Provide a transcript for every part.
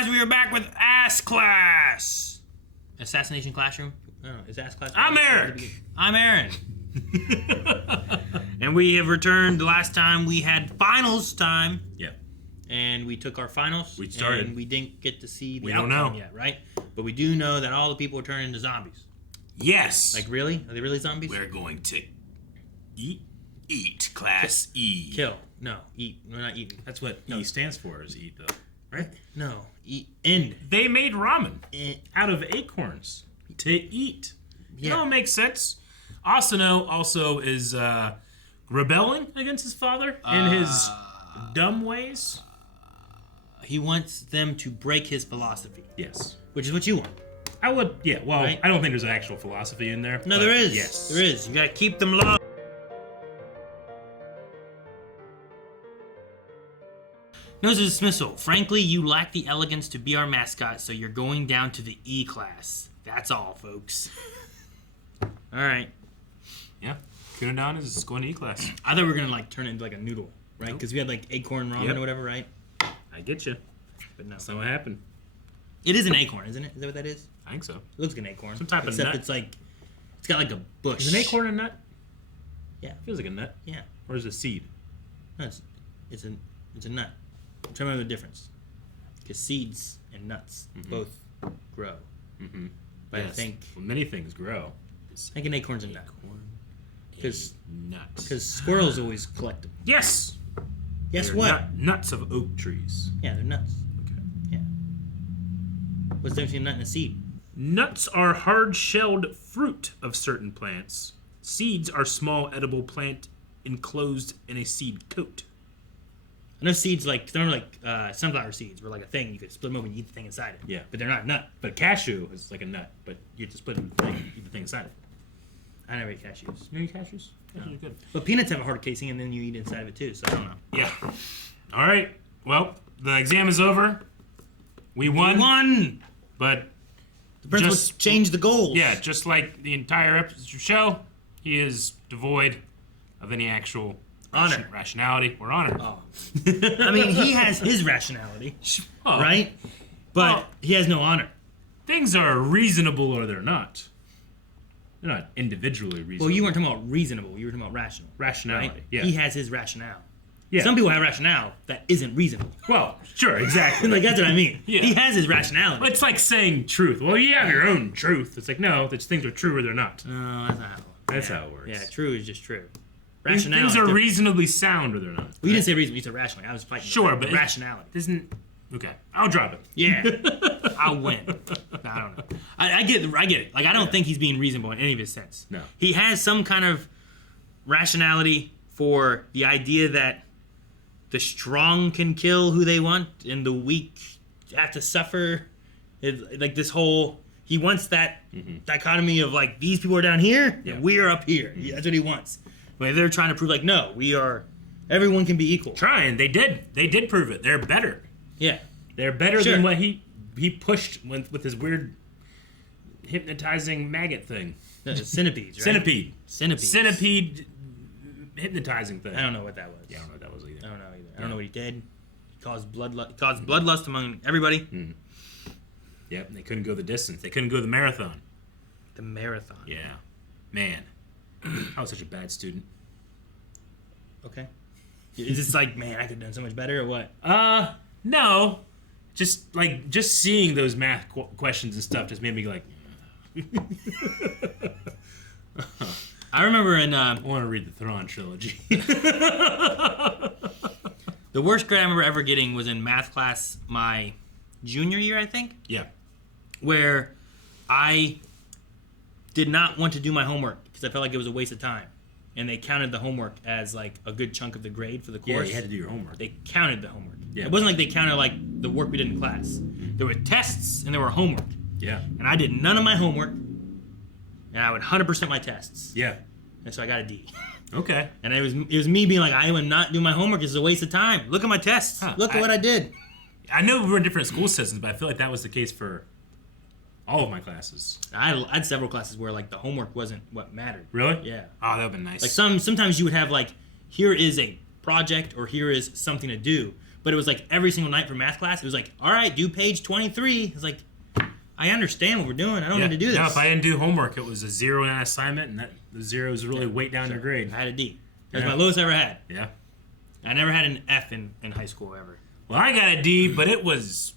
guys, we are back with Ass Class. Assassination Classroom? I don't know, is Ass Class? I'm Eric. I'm Aaron. And we have returned. The last time we had finals time. Yeah. And we took our finals. We started. And we didn't get to see the We outcome don't know. yet, right? But we do know that all the people are turning into zombies. Yes. Like, really? Are they really zombies? We're going to eat. Class E. Kill. No, eat. We're not eating. That's what E stands for, is eat, though. Right? No, eat. End. They made ramen out of acorns to eat. Yeah. It all makes sense. Asano also is rebelling against his father in his dumb ways. He wants them to break his philosophy. Yes. Which is what you want. I would, yeah, well, Right? I don't think there's an actual philosophy in there. No, but there is. Yes. There is. You gotta keep them low. Notice of dismissal. Frankly, you lack the elegance to be our mascot, so you're going down to the E class. That's all, folks. Alright. Yeah. Kunodan is going to E class. I thought we were gonna like turn it into like a noodle, right? Because we had like acorn ramen Yep. or whatever, right? I get you. But no. That's not what happened. It is an acorn, isn't it? Is that what that is? I think so. It looks like an acorn. Some type of Except nut. it's like, it's got like a bush. Is an acorn a nut? Yeah. Feels like a nut. Yeah. Or is it a seed? No, it's a nut. I'm trying to remember the difference. Because seeds and nuts both grow. Mm-hmm. But I think many things grow. I think an acorn's a nut. Because Nuts. squirrels always collect them. Yes. Guess They're what? Nuts of oak trees. Yeah, they're nuts. Okay. Yeah. What's the difference between a nut and a seed? Nuts are hard-shelled fruit of certain plants. Seeds are small edible plant enclosed in a seed coat. I know seeds remember sunflower seeds were like a thing. You could split them open and eat the thing inside it. Yeah. But they're not a nut. But cashew is like a nut, but you just split the thing, eat the thing inside it. I never ate cashews. You eat cashews? Cashews are good. But peanuts have a hard casing and then you eat inside of it too, so I don't know. Yeah. All right. Well, the exam is over. We won. We won! But The principal changed the goals. yeah, just like the entire episode show, he is devoid of any actual Honor. rationality or honor. Oh. I mean, he has his rationality, Oh, right? But Well- he has no honor. Things are reasonable or they're not. They're not individually reasonable. Well, you weren't talking about reasonable. You were talking about rational. Rationality, Right? yeah. He has his rationale. Yeah. Some people have rationale that isn't reasonable. Well, sure, exactly. Like, that's what I mean. Yeah. He has his rationality. It's like saying truth. Well, you have your own truth. It's like, no, these things are true or they're not. No, that's not how it works. That's Yeah. how it works. Yeah, true is just true. Things Rationality. are reasonably sound or they're not. Well, you didn't say reasonable. You said rationally. I was fighting. Sure, with but rationality. Isn't okay? I'll drop it. Yeah, I'll win. I don't know. I get it. Like, I don't think he's being reasonable in any of his sense. No. He has some kind of rationality for the idea that the strong can kill who they want and the weak have to suffer. Like this whole, he wants that dichotomy of like, these people are down here Yeah. and we are up here. That's what he wants. But they're trying to prove like, no, everyone can be equal. Trying. They did prove it. They're better. Yeah. They're better Sure. than what he pushed with his weird hypnotizing maggot thing. No, it's centipedes, right? Centipede. Centipedes. Hypnotizing thing. I don't know what that was. Yeah, I don't know what that was either. I don't know either. I don't know what he did. He caused bloodlust among everybody. Yep, and they couldn't go the distance. They couldn't go the marathon. The marathon. Yeah. Man. I was such a bad student. Okay. Is this like, man, I could have done so much better or what? No. Just seeing those math questions and stuff just made me like, I remember in I want to read the Thrawn trilogy. the worst grade I remember ever getting was in math class my junior year, I think, Yeah. where I did not want to do my homework because I felt like it was a waste of time. And they counted the homework as like a good chunk of the grade for the course. Yeah, you had to do your homework. They counted the homework. Yeah. It wasn't like they counted like the work we did in class. There were tests and there were homework. Yeah. And I did none of my homework. And I would 100% my tests. Yeah. And so I got a D. Okay. And it was me being like, I would not do my homework. It's a waste of time. Look at my tests. Huh. Look at what I did. I know we're in different school systems, but I feel like that was the case for all of my classes. I had several classes where like the homework wasn't what mattered. Really? Yeah. Oh, that would've been nice. Like sometimes you would have like, here is a project or here is something to do, But it was like every single night for math class, it was like, all right, do page 23. It's like, I understand what we're doing. I don't need to do this. No, if I didn't do homework, it was a 0 in that assignment, and the zeros really weight down your grade. I had a D. That's my lowest I ever had. Yeah. I never had an F in high school ever. Well, I got a D, but it was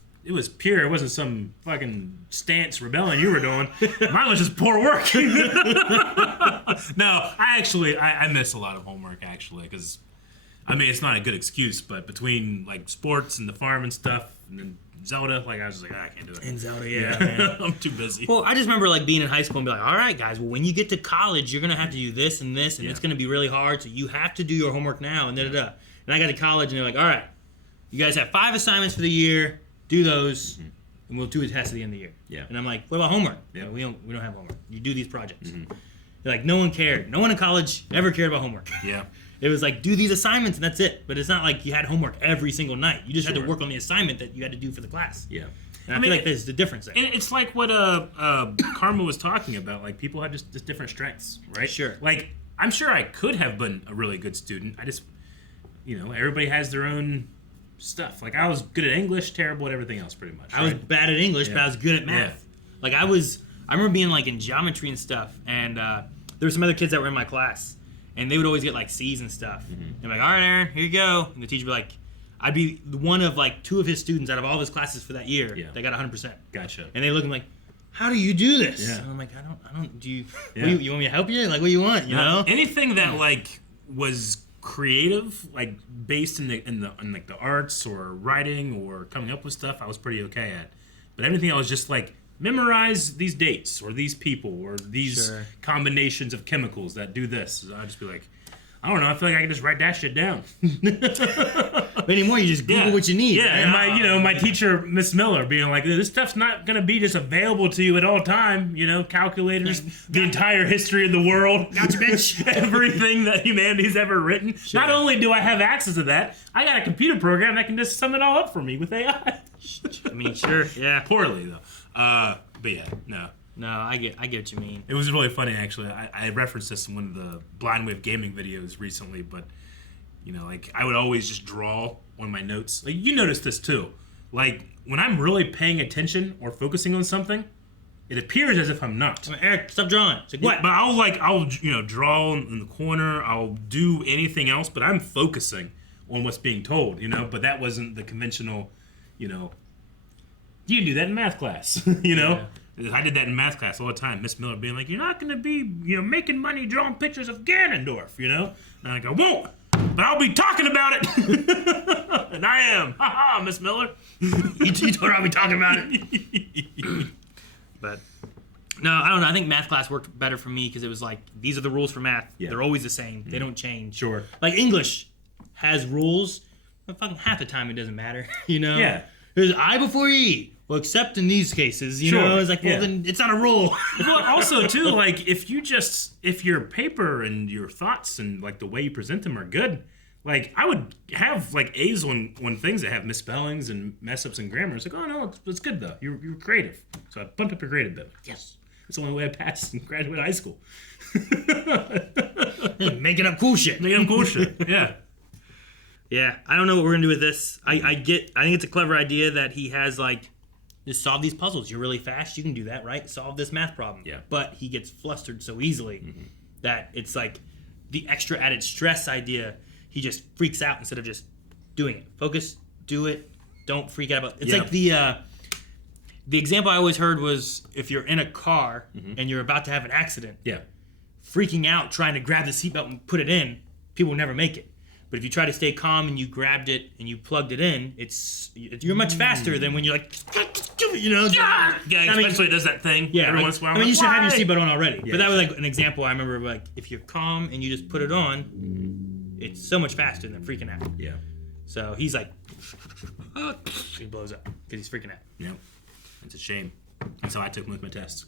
pure. It wasn't some fucking stance rebellion you were doing. Mine was just poor work. No, I miss a lot of homework, actually, because, I mean, it's not a good excuse, but between, like, sports and the farm and stuff, and then Zelda, like, I was just like, I can't do it. And Zelda, yeah. I'm too busy. Well, I just remember, like, being in high school and be like, all right, guys, well, when you get to college, you're going to have to do this and this, and it's going to be really hard, so you have to do your homework now, and da-da-da. And I got to college, and they're like, all right, you guys have 5 assignments for the year, do those, and we'll do a test at the end of the year. Yeah. And I'm like, what about homework? Yeah. We don't have homework. You do these projects. They're like, no one cared. No one in college ever cared about homework. Yeah. It was like, do these assignments, and that's it. But it's not like you had homework every single night. You just had to work on the assignment that you had to do for the class. Yeah. And I feel like there's the difference there. It's like what Karma was talking about. Like, people have just different strengths, right? Sure. Like, I'm sure I could have been a really good student. I just, everybody has their own stuff. Like, I was good at English, terrible at everything else, pretty much. I was bad at English, but I was good at math. Like, I remember being, like, in geometry and stuff, and there were some other kids that were in my class, and they would always get, like, C's and stuff. And like, all right, Aaron, here you go. And the teacher would be like, I'd be one of, like, 2 of his students out of all of his classes for that year that got 100%. Gotcha. And they look at me like, how do you do this? Yeah. And I'm like, I don't, do you, you want me to help you? Like, what do you want, you know? Anything that, like, was creative, like, based in like the arts or writing or coming up with stuff, I was pretty okay at. But everything else was just like, memorize these dates or these people or these combinations of chemicals that do this. I'd just be like, I don't know, I feel like I can just write that shit down. But anymore, you just Google what you need. Yeah, and my teacher, Miss Miller, being like, this stuff's not going to be just available to you at all time. Calculators, the entire history of the world. Gotcha, bitch. Everything that humanity's ever written. Sure. Not only do I have access to that, I got a computer program that can just sum it all up for me with AI. I mean, sure, yeah. Poorly, though. But yeah, no. No, I get what you mean. It was really funny, actually. I referenced this in one of the Blind Wave Gaming videos recently, but, like, I would always just draw on my notes. Like, you notice this, too. Like, when I'm really paying attention or focusing on something, it appears as if I'm not. Eric, stop drawing. It's like, what? But I'll draw in the corner. I'll do anything else, but I'm focusing on what's being told, But that wasn't the conventional, you can do that in math class, Yeah. I did that in math class all the time. Miss Miller being like, you're not going to be, making money drawing pictures of Ganondorf, And I go, won't, but I'll be talking about it. And I am. Ha-ha, Miss Miller. you told her I'll be talking about it. But, no, I don't know. I think math class worked better for me because it was like, these are the rules for math. Yeah. They're always the same. They don't change. Sure. Like, English has rules, but fucking half the time it doesn't matter, Yeah. There's I before E. Well, except in these cases, you know, it's like, well, then it's not a rule. Well, also, too, like, if your paper and your thoughts and, like, the way you present them are good, like, I would have, like, A's on things that have misspellings and mess-ups in grammar. It's like, oh, no, it's good, though. You're creative. So I bumped up your grade a bit. Yes. It's the only way I passed and graduated high school. Making up cool shit. Yeah. Yeah, I don't know what we're going to do with this. I think it's a clever idea that he has, like, just solve these puzzles. You're really fast. You can do that, right? Solve this math problem. Yeah. But he gets flustered so easily that it's like the extra added stress idea. He just freaks out instead of just doing it. Focus, do it. Don't freak out about it. It's like the example I always heard was if you're in a car and you're about to have an accident, freaking out trying to grab the seatbelt and put it in, people will never make it. But if you try to stay calm and you grabbed it and you plugged it in, you're much faster than when you're like, Yeah, especially it does that thing every once in a while. I mean, you should have your seatbelt on already. Yeah, but that was like an example I remember, like, if you're calm and you just put it on, it's so much faster than freaking out. Yeah. So he's like, he blows up because he's freaking out. Yeah. It's a shame. That's how I took most of my tests.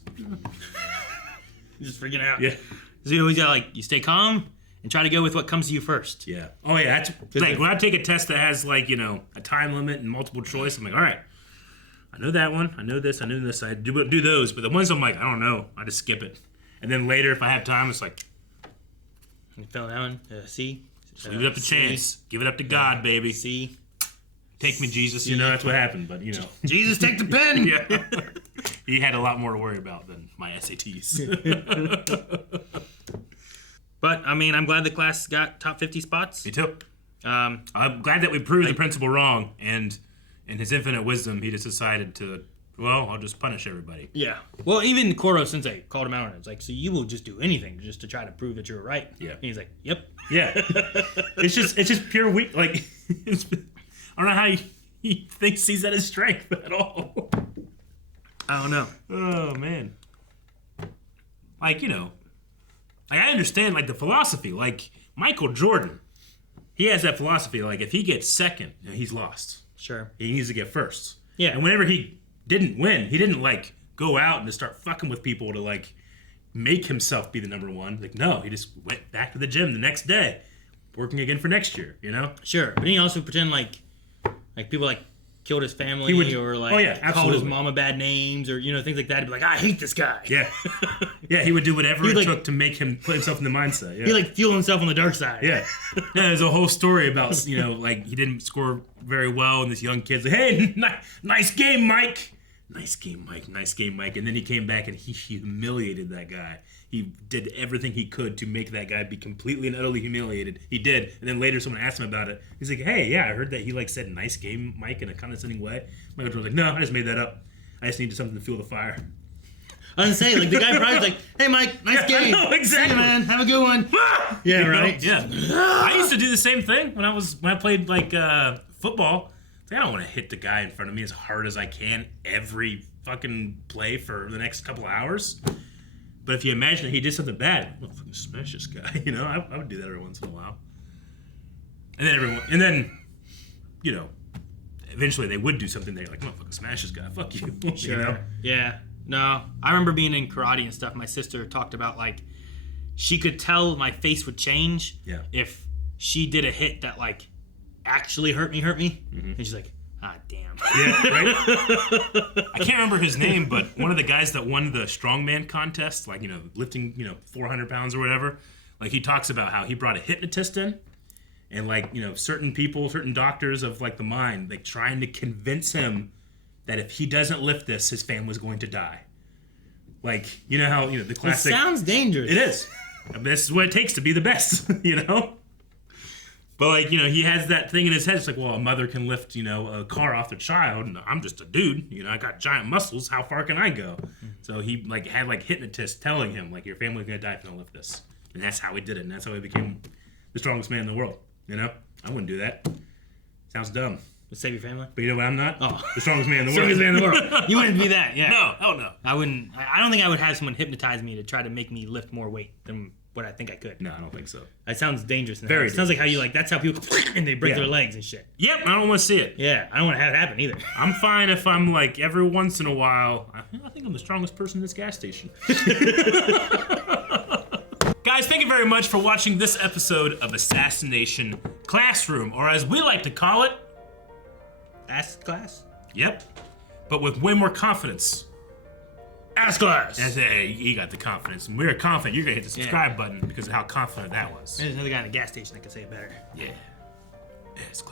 He's just freaking out. Yeah. So you always got like, you stay calm and try to go with what comes to you first. Yeah. Oh, yeah. That's like when I take a test that has, like, a time limit and multiple choice, I'm like, all right, I know that one. I know this. I know this. I do those. But the ones I'm like, I don't know. I just skip it. And then later, if I have time, it's like, you fell that one. C. Leave it up to chance. Give it up to God, baby. C. Take me, Jesus. You know, that's what happened, but, you know. Jesus, take the pen! Yeah. He had a lot more to worry about than my SATs. But, I mean, I'm glad the class got top 50 spots. Me too. I'm glad that we proved the principal wrong, and in his infinite wisdom, he just decided to, well, I'll just punish everybody. Yeah. Well, even Koro Sensei called him out on it. It's like, so you will just do anything just to try to prove that you're right. Yeah. And he's like, yep. Yeah. It's just pure weak. Like, I don't know how he thinks he's at his strength at all. I don't know. Oh, man. Like, you know, like I understand, like, the philosophy. Like, Michael Jordan, he has that philosophy. Like, if he gets second, you know, he's lost. Sure. He needs to get first. Yeah. And whenever he didn't win, he didn't, like, go out and just start fucking with people to, like, make himself be the number one. Like, no, he just went back to the gym the next day, working again for next year, you know? Sure. But he also pretend like people, like, killed his family or, like, called his mama bad names or, you know, things like that. He'd be like, I hate this guy. Yeah. Yeah, he would do whatever it took to make him put himself in the mindset. Yeah. He'd, like, fuel himself on the dark side. Yeah. Yeah, there's a whole story about, you know, like, he didn't score very well, and this young kid's like, hey, nice game, Mike. Nice game, Mike. Nice game, Mike. And then he came back and he humiliated that guy. He did everything he could to make that guy be completely and utterly humiliated. He did. And then later someone asked him about it. He's like, hey, yeah, I heard that he, like, said nice game, Mike, in a condescending way. Michael Jordan's like, no, I just made that up. I just needed something to fuel the fire. I was gonna say, like, the guy probably was like, hey, Mike, nice game. I know, exactly. See you, man. Have a good one. Yeah, right? Yeah. I used to do the same thing when I played, like, football. I don't want to hit the guy in front of me as hard as I can every fucking play for the next couple of hours. But if you imagine that he did something bad, I'm gonna fucking smash this guy. You know, I would do that every once in a while. And then, you know, eventually they would do something. They're like, I'm gonna fucking smash this guy. Fuck you. Sure. You know? Yeah. No, I remember being in karate and stuff. My sister talked about, like, she could tell my face would change if she did a hit that, like, actually hurt me. Mm-hmm. And she's like, ah, damn. Yeah, right? I can't remember his name, but one of the guys that won the strongman contest, like, you know, lifting, you know, 400 pounds or whatever, like, he talks about how he brought a hypnotist in, and, like, you know, certain people, certain doctors of, like, the mind, like, trying to convince him that if he doesn't lift this, his family's going to die. Like, you know how, you know, the classic... It sounds dangerous. It is. I mean, this is what it takes to be the best, you know? But, like, you know, he has that thing in his head. It's like, well, a mother can lift, you know, a car off their child. And I'm just a dude. You know, I got giant muscles. How far can I go? So he, like, had, like, hypnotists telling him, like, your family's going to die if you don't lift this. And that's how he did it. And that's how he became the strongest man in the world. You know? I wouldn't do that. Sounds dumb. Save your family? But you know what I'm not? Oh. The strongest man in the world. Strongest man in the world. You wouldn't be that, yeah. No, hell no. I wouldn't. I don't think I would have someone hypnotize me to try to make me lift more weight than what I think I could. No, I don't think so. That sounds dangerous. Very It sounds like how you, like, that's how people, and they break Yeah. their legs and shit. Yep, I don't want to see it. Yeah, I don't want to have it happen either. I'm fine if I'm, like, every once in a while, I think I'm the strongest person in this gas station. Guys, thank you very much for watching this episode of Assassination Classroom, or as we like to call it, Ask class? yep, but with way more confidence. Ask class! As he got the confidence, and we're confident you're gonna hit the subscribe button because of how confident that was. There's another guy in a gas station that can say it better. Yeah. Ask class.